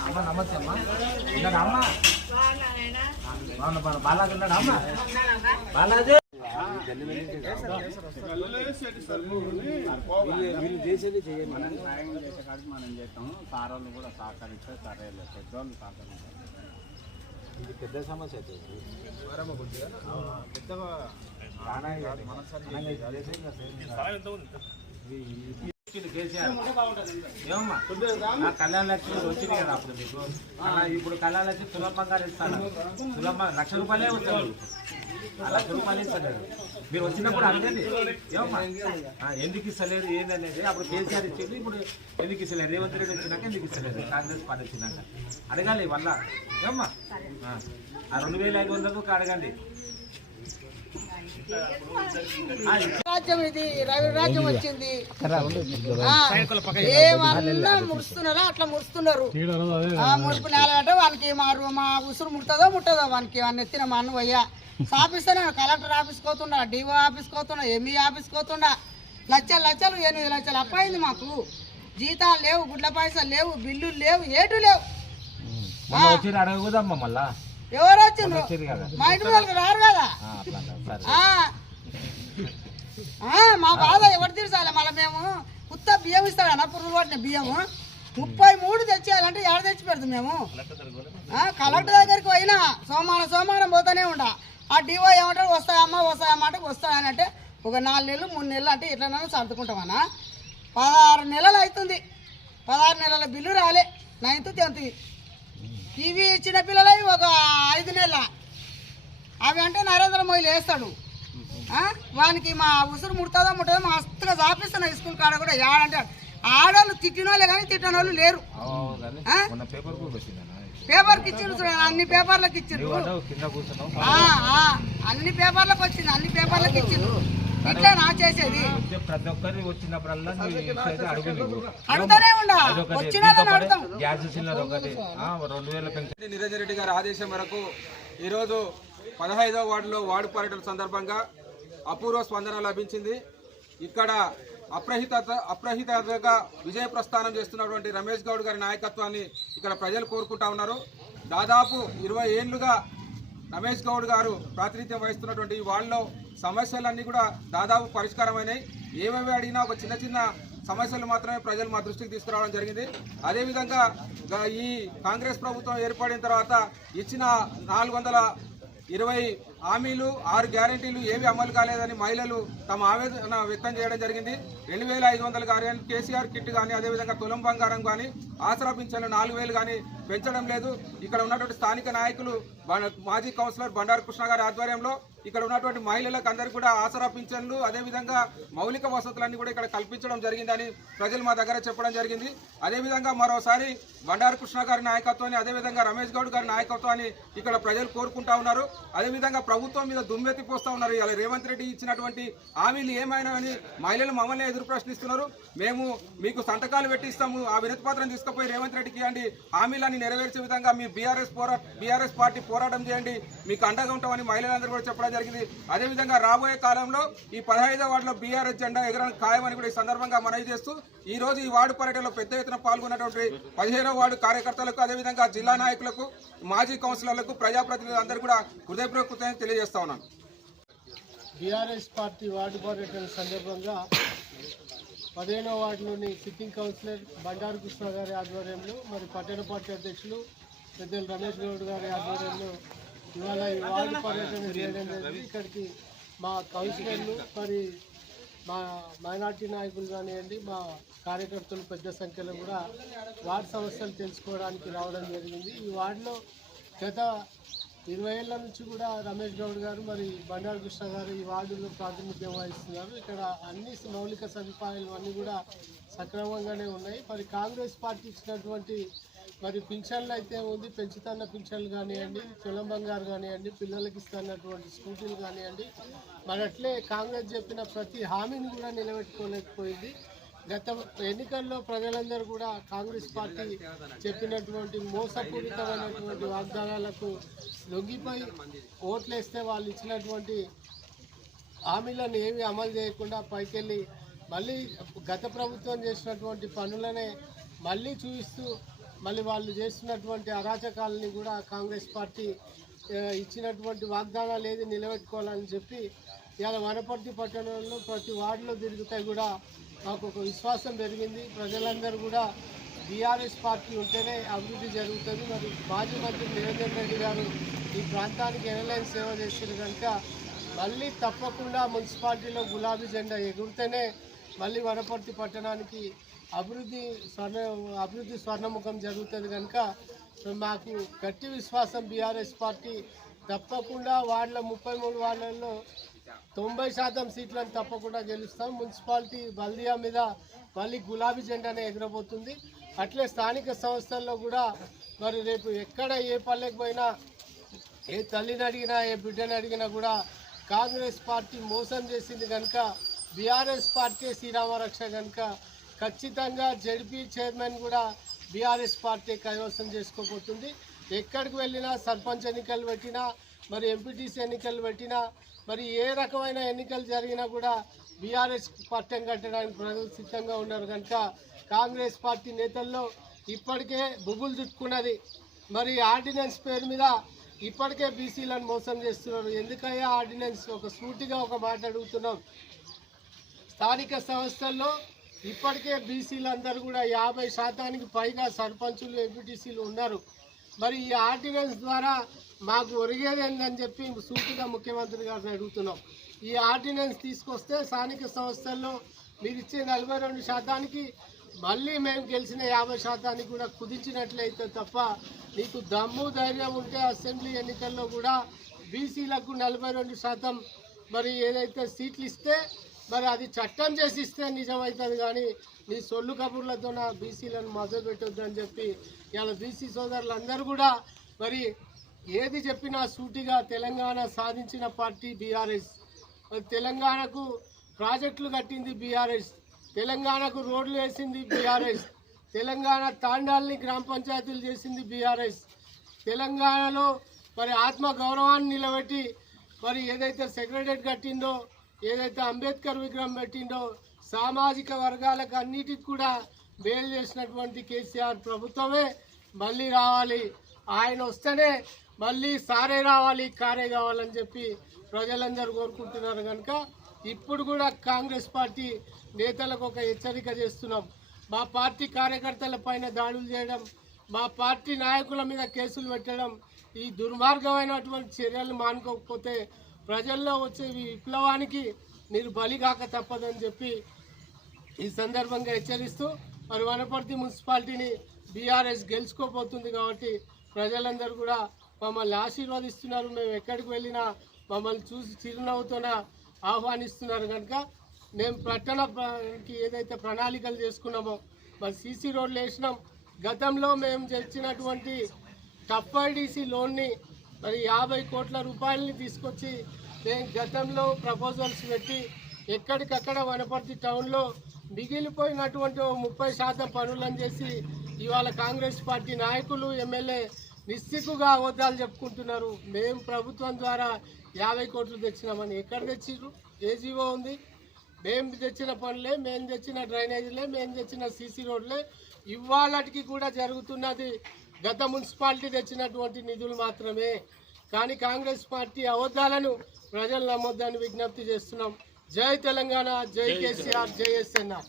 అమ్మ నమస్తే అమ్మ ఉన్నాడా అమ్మా బాగున్నా, బాలాజీ ఉన్నాడా అమ్మా బాలాజీ వీళ్ళు చేసేది చేయండి మనం న్యాయం చేసే కాడికి మనం చేస్తాము సార్ వాళ్ళు కూడా సహకరిస్తారు సరే పెద్దవాళ్ళు సహకరిస్తారు ఇది పెద్ద సమస్య అవుతుంది పెద్దగా చాలా ఏమమ్మా? కళ్యాణ లక్ష్మి వచ్చింది కదా అప్పుడు మీకు. ఇప్పుడు కళ్యాణ లక్ష్మి సులభంగా ఇస్తాను. సులభంగా లక్ష రూపాయలే వచ్చారు ఆ లక్ష రూపాయలు ఇస్తలేరు మీరు వచ్చినప్పుడు అడగండి. ఏమమ్మా? ఎందుకు ఇస్తలేరు ఏందనేది అప్పుడు కేసీఆర్ ఇచ్చింది ఇప్పుడు ఎందుకు ఇస్తలేరు? రేవంత్ రెడ్డి వచ్చినాక ఎందుకు ఇస్తలేరు? కాంగ్రెస్ పార్టీ వచ్చినాక. అడగాలి వల్ల ఏమమ్మా? ఆ, రెండు వేల ఐదు వందలకు అడగండి. రాజ్యం ఇది రవి రాజ్యం వచ్చింది. ఏమన్నా ముడుస్తున్నారో? అట్లా ముడుస్తున్నారు. ఆ ముడుపు నేలంటే వానికి మా రు- మా ఉసురు ముట్టదో ముట్టదో వానికి వాడిని ఎత్తిన మా అన్న పోయ్యా ఆఫీస్తేనే కలెక్టర్ ఆఫీస్ పోతున్నా డిఓ ఆఫీస్ పోతున్నా ఎంఈ ఆఫీస్ పోతున్నా లక్షలు లక్షలు ఎనిమిది లక్షలు అప్పయింది మాకు. జీతాలు లేవు గుడ్ల పైసలు లేవు బిల్లులు లేవు ఏటు లేవు. మళ్ళా. ఎవరు వచ్చిండ్రు? వచ్చేది మా ఇంటి వాళ్ళకి రారు కదా? మా బాధ ఎవరు తీర్చాలి? మళ్ళీ మేము ఉత్త బియ్యం ఇస్తాడన్న పురుగు పట్టిన బియ్యము ముప్పై మూడు తెచ్చేయాలంటే ఏడ తెచ్చి పెడతాం మేము? కలెక్టర్ దగ్గరికి పోయినా సోమవారం సోమవారం పోతానే ఉండ. ఆ డివో ఏమంటాడు వస్తాయమ్మా వస్తాయమ్మా అంటే వస్తాయని అంటే ఒక నాలుగు నెలలు మూడు నెలలు అంటే ఇట్లా సర్దుకుంటామన్నా. పదహారు నెలలు అవుతుంది. పదహారు నెలల బిల్లు రాలే. Ninth tenth. ఇవి చిన్న పిల్లలవి ఒక ఐదు నెలల. అవి అంటే నరేంద్ర మోడీ వేస్తాడు? వానికి మా ఉసురు ముడుతుందో ముట్టదో మస్తుగా చాపిస్తున్నాయి స్కూల్ కాడ కూడా. ఏడంటే ఆడవాళ్ళు తిట్టినోళ్ళే కానీ తిట్టిన వాళ్ళు లేరు పేపర్కి ఇచ్చిండ్రు చూడండి అన్ని పేపర్లకు ఇచ్చిండ్రు. అన్ని పేపర్లకు వచ్చింది అన్ని పేపర్లకు ఇచ్చిండ్రు. ఇట్లా నా చేసేది. ప్రతి వచ్చినప్పుడల్లా అడుగుతూనే ఉండా? గ్యాస్ సిలిండర్ ఒకటి. రెండు వేల నిరంజన్ రెడ్డి గారి ఆదేశం మేరకు ఈరోజు పదహైదవ వార్డులో వార్డు పర్యటన సందర్భంగా అపూర్వ స్పందన లభించింది. ఇక్కడ అప్రహిత అప్రహితగా విజయ ప్రస్థానం చేస్తున్నటువంటి రమేష్ గౌడ్ గారి నాయకత్వాన్ని ఇక్కడ ప్రజలు కోరుకుంటా ఉన్నారు. దాదాపు ఇరవై ఏళ్ళుగా రమేష్ గౌడ్ గారు ప్రాతినిధ్యం వహిస్తున్నటువంటి వాళ్ళలో సమస్యలన్నీ కూడా దాదాపు పరిష్కారమైనాయి. ఏమేమి అడిగినా ఒక చిన్న చిన్న సమస్యలు మాత్రమే ప్రజలు మా దృష్టికి తీసుకురావడం జరిగింది. అదేవిధంగా ఈ కాంగ్రెస్ ప్రభుత్వం ఏర్పడిన తర్వాత ఇచ్చిన నాలుగు వందల ఇరవై హామీలు ఆరు గ్యారంటీలు ఏవి అమలు కాలేదని మహిళలు తమ ఆవేదన వ్యక్తం చేయడం జరిగింది. రెండు వేల ఐదు వందలు కానీ కేసీఆర్ కిట్ కానీ అదేవిధంగా తులం బంగారం కానీ ఆసరా పింఛన్లు నాలుగు వేలు కానీ పెంచడం లేదు. ఇక్కడ ఉన్నటువంటి స్థానిక నాయకులు బ- మాజీ కౌన్సిలర్ బండారు కృష్ణ గారి ఆధ్వర్యంలో ఇక్కడ ఉన్నటువంటి మహిళలకు అందరికీ కూడా ఆసరా పింఛన్లు అదేవిధంగా మౌలిక వసతులన్నీ కూడా ఇక్కడ కల్పించడం జరిగిందని ప్రజలు మా దగ్గర చెప్పడం జరిగింది. అదేవిధంగా మరోసారి బండారు కృష్ణ గారి నాయకత్వాన్ని అదేవిధంగా రమేష్ గౌడ్ గారి నాయకత్వాన్ని ఇక్కడ ప్రజలు కోరుకుంటా ఉన్నారు. అదేవిధంగా ప్రభుత్వం మీద దుమ్మెత్తి పోస్తూ ఉన్నారు. ఇలా రేవంత్ రెడ్డి ఇచ్చినటువంటి హామీలు ఏమైనా అని మహిళలు మమ్మల్ని ఎదురు ప్రశ్నిస్తున్నారు. మేము మీకు సంతకాలు పెట్టిస్తాము ఆ వినతి పత్రం తీసుకుపోయి రేవంత్ రెడ్డికి ఇవ్వండి. హామీలన్నీ నెరవేర్చే విధంగా మీ బీఆర్ఎస్ పోరా బీఆర్ఎస్ పార్టీ పోరాటం చేయండి. మీకు అండగా ఉంటామని మహిళలందరూ కూడా చెప్పడం జరిగింది. అదేవిధంగా రాబోయే కాలంలో ఈ పదహైదో వార్డులో బీఆర్ఎస్ జెండా ఎగరడం ఖాయమని కూడా ఈ సందర్భంగా మనవి చేస్తూ ఈ రోజు ఈ వార్డు పర్యటనలో పెద్ద ఎత్తున పాల్గొన్నటువంటి పదిహేనో వార్డు కార్యకర్తలకు అదేవిధంగా జిల్లా నాయకులకు మాజీ కౌన్సిలర్లకు ప్రజాప్రతినిధులందరూ కూడా హృదయపూర్వక కృతజ్ఞతలు తెలియజేస్తా ఉన్నాను. బీఆర్ఎస్ పార్టీ వార్డు పర్యటన సందర్భంగా పదిహేనో వార్డులోని సిట్టింగ్ కౌన్సిలర్ బండారు కృష్ణ గారి ఆధ్వర్యంలో మరి పట్టణ పార్టీ అధ్యక్షులు పెద్దలు రమేష్ గౌడ్ గారి ఆధ్వర్యంలో ఇవాళ ఈ వార్డు పర్యటన చేయడం జరిగింది ఇక్కడికి మా కౌన్సిలర్లు మరి మా మైనార్టీ నాయకులు కానివ్వండి మా కార్యకర్తలు పెద్ద సంఖ్యలో కూడా వార్డు సమస్యలు తెలుసుకోవడానికి రావడం జరిగింది. ఈ వార్డులో గత ఇరవై ఏళ్ళ నుంచి కూడా రమేష్ గౌడ్ గారు మరి బండారు కృష్ణ గారు ఈ వార్డులో ప్రాతినిధ్యం వహిస్తున్నారు. ఇక్కడ అన్ని మౌలిక సదుపాయాలు అన్నీ కూడా సక్రమంగానే ఉన్నాయి. మరి కాంగ్రెస్ పార్టీ ఇచ్చినటువంటి మరి పింఛన్లు అయితే ఉంది పెంచుతున్న పింఛన్లు కానివ్వండి తులం బంగారు కానివ్వండి పిల్లలకి ఇస్తున్నటువంటి స్కూటీలు కానివ్వండి. మరి అట్లే కాంగ్రెస్ చెప్పిన ప్రతి హామీని కూడా నిలబెట్టుకోలేకపోయింది. గత ఎన్నికల్లో ప్రజలందరూ కూడా కాంగ్రెస్ పార్టీ చెప్పినటువంటి మోసపూరితమైనటువంటి వాగ్దానాలకు లొంగిపోయి ఓట్లేస్తే వాళ్ళు ఇచ్చినటువంటి హామీలను ఏమి అమలు చేయకుండా పైకెళ్ళి మళ్ళీ గత ప్రభుత్వం చేసినటువంటి పనులనే మళ్ళీ చూపిస్తూ మళ్ళీ వాళ్ళు చేస్తున్నటువంటి అరాచకాలని కూడా కాంగ్రెస్ పార్టీ ఇచ్చినటువంటి వాగ్దానాలు ఏది నిలబెట్టుకోవాలని చెప్పి ఇలా వనపర్తి పట్టణంలో ప్రతి వార్డులో తిరుగుతాయి కూడా మాకు ఒక విశ్వాసం పెరిగింది. ప్రజలందరూ కూడా బీఆర్ఎస్ పార్టీ ఉంటేనే అభివృద్ధి జరుగుతుంది. మరి మాజీ మంత్రి నిరంజన్ రెడ్డి గారు ఈ ప్రాంతానికి ఎనలైన్ సేవ చేసిన కనుక మళ్ళీ తప్పకుండా మున్సిపాలిటీలో గులాబీ జెండా ఎగురితేనే మళ్ళీ వనపర్తి పట్టణానికి అభివృద్ధి స్వర్ణ అభివృద్ధి స్వర్ణముఖం జరుగుతుంది కనుక మాకు గట్టి విశ్వాసం బీఆర్ఎస్ పార్టీ తప్పకుండా వార్డుల ముప్పై మూడు వార్డులలో తొంభై శాతం సీట్లను తప్పకుండా గెలుస్తాం. మున్సిపాలిటీ బల్దియా మీద మళ్ళీ గులాబీ జెండానే ఎగరబోతుంది. అట్లే స్థానిక సంస్థల్లో కూడా మరి రేపు ఎక్కడ ఏ పల్లెకి పోయినా ఏ తల్లిని అడిగినా ఏ బిడ్డని అడిగినా కూడా కాంగ్రెస్ పార్టీ మోసం చేసింది కనుక బీఆర్ఎస్ పార్టీ శ్రీరామరక్ష కనుక ఖచ్చితంగా జడ్పీ చైర్మన్ కూడా బీఆర్ఎస్ పార్టీ కైవసం చేసుకోబోతుంది. ఎక్కడికి వెళ్ళినా సర్పంచ్ ఎన్నికలు పెట్టినా మరి ఎంపీటీసీ ఎన్నికలు పెట్టినా మరి ఏ రకమైన ఎన్నికలు జరిగినా కూడా బీఆర్ఎస్ పట్టం కట్టడానికి ప్రజలు సిద్ధంగా ఉన్నారు. కనుక కాంగ్రెస్ పార్టీ నేతల్లో ఇప్పటికే బుగులు చుట్టుకున్నది మరి ఆర్డినెన్స్ పేరు మీద ఇప్పటికే బీసీలను మోసం చేస్తున్నారు. ఎందుకయ్యా ఆర్డినెన్స్? ఒక సూటిగా ఒక మాట అడుగుతున్నాం. స్థానిక సంస్థల్లో ఇప్పటికే బీసీలందరూ కూడా యాభై శాతానికి పైగా సర్పంచులు ఎంపీటీసీలు ఉన్నారు. మరి ఈ ఆర్డినెన్స్ ద్వారా మాకు ఒరిగేది ఏందని చెప్పి సూటిగా ముఖ్యమంత్రి గారిని అడుగుతున్నాం. ఈ ఆర్డినెన్స్ తీసుకొస్తే స్థానిక సంస్థల్లో మీరు ఇచ్చే నలభై రెండు శాతానికి మళ్ళీ మేము గెలిచిన యాభై శాతానికి కూడా కుదించినట్లయితే తప్ప నీకు దమ్ము ధైర్యం ఉంటే అసెంబ్లీ ఎన్నికల్లో కూడా బీసీలకు నలభై రెండు శాతం మరి ఏదైతే సీట్లు ఇస్తే మరి అది చట్టం చేసి ఇస్తే నిజమవుతుంది కానీ నీ సొల్లు కబుర్లతో నా బీసీలను మద్దతు పెట్టొద్దు అని చెప్పి ఇవాళ బీసీ సోదరులందరూ కూడా మరి ఏది చెప్పినా సూటిగా తెలంగాణ సాధించిన పార్టీ బీఆర్ఎస్. మరి తెలంగాణకు ప్రాజెక్టులు కట్టింది బీఆర్ఎస్. తెలంగాణకు రోడ్లు వేసింది బీఆర్ఎస్. తెలంగాణ తాండాల్ని గ్రామ పంచాయతీలు చేసింది బీఆర్ఎస్. తెలంగాణలో మరి ఆత్మ గౌరవాన్ని నిలబెట్టి మరి ఏదైతే సెక్రటరేట్ కట్టిందో ఏదైతే అంబేద్కర్ విగ్రహం పెట్టిండో సామాజిక వర్గాలకు అన్నిటికి కూడా మేలు చేసినటువంటి కేసీఆర్ ప్రభుత్వమే మళ్ళీ రావాలి. ఆయన వస్తేనే మళ్ళీ సారే రావాలి కారే కావాలని చెప్పి ప్రజలందరూ కోరుకుంటున్నారు కనుక ఇప్పుడు కూడా కాంగ్రెస్ పార్టీ నేతలకు ఒక హెచ్చరిక చేస్తున్నాం. మా పార్టీ కార్యకర్తల పైన దాడులు చేయడం మా పార్టీ నాయకుల మీద కేసులు పెట్టడం ఈ దుర్మార్గమైనటువంటి చర్యలు మానుకోకపోతే ప్రజల్లో వచ్చే విప్లవానికి మీరు బలి కాక తప్పదని చెప్పి ఈ సందర్భంగా హెచ్చరిస్తూ మరి వనపర్తి మున్సిపాలిటీని బీఆర్ఎస్ గెలుచుకోబోతుంది కాబట్టి ప్రజలందరూ కూడా మమ్మల్ని ఆశీర్వదిస్తున్నారు. మేము ఎక్కడికి వెళ్ళినా మమ్మల్ని చూసి చిరునవ్వుతోనే ఆహ్వానిస్తున్నారు కనుక మేము పట్టణకి ఏదైతే ప్రణాళికలు చేసుకున్నామో మరి సీసీ రోడ్లు వేసినాం. గతంలో మేము తెచ్చినటువంటి టఫ్ఐడిసి లోన్ని మరి యాభై కోట్ల రూపాయలని తీసుకొచ్చి మేము గతంలో ప్రపోజల్స్ పెట్టి ఎక్కడికక్కడ వనపర్తి టౌన్లో మిగిలిపోయినటువంటి ముప్పై శాతం పనులను చేసి ఇవాళ కాంగ్రెస్ పార్టీ నాయకులు ఎమ్మెల్యే నిస్సిగ్గుగా అబద్ధాలు చెప్పుకుంటున్నారు. మేము ప్రభుత్వం ద్వారా యాభై కోట్లు తెచ్చినామని ఎక్కడ తెచ్చిర్రు? ఏజీఓ ఉంది? మేము తెచ్చిన పనులే మేము తెచ్చిన డ్రైనేజీలే మేము తెచ్చిన సీసీ రోడ్లే ఇవాళటికి కూడా జరుగుతున్నది గత మున్సిపాలిటీ తెచ్చినటువంటి నిధులు మాత్రమే. కానీ కాంగ్రెస్ పార్టీ అబద్ధాలను ప్రజలు నమ్మొద్దని విజ్ఞప్తి చేస్తున్నాం. జై తెలంగాణ జై కేసీఆర్ జై ఎస్ఎన్ఆర్.